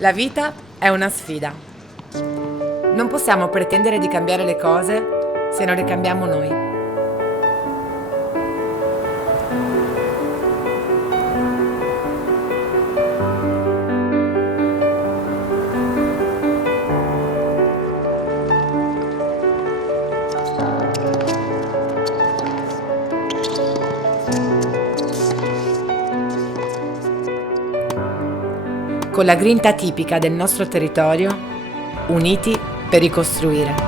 La vita è una sfida. Non possiamo pretendere di cambiare le cose se non le cambiamo noi. Con la grinta tipica del nostro territorio, uniti per ricostruire.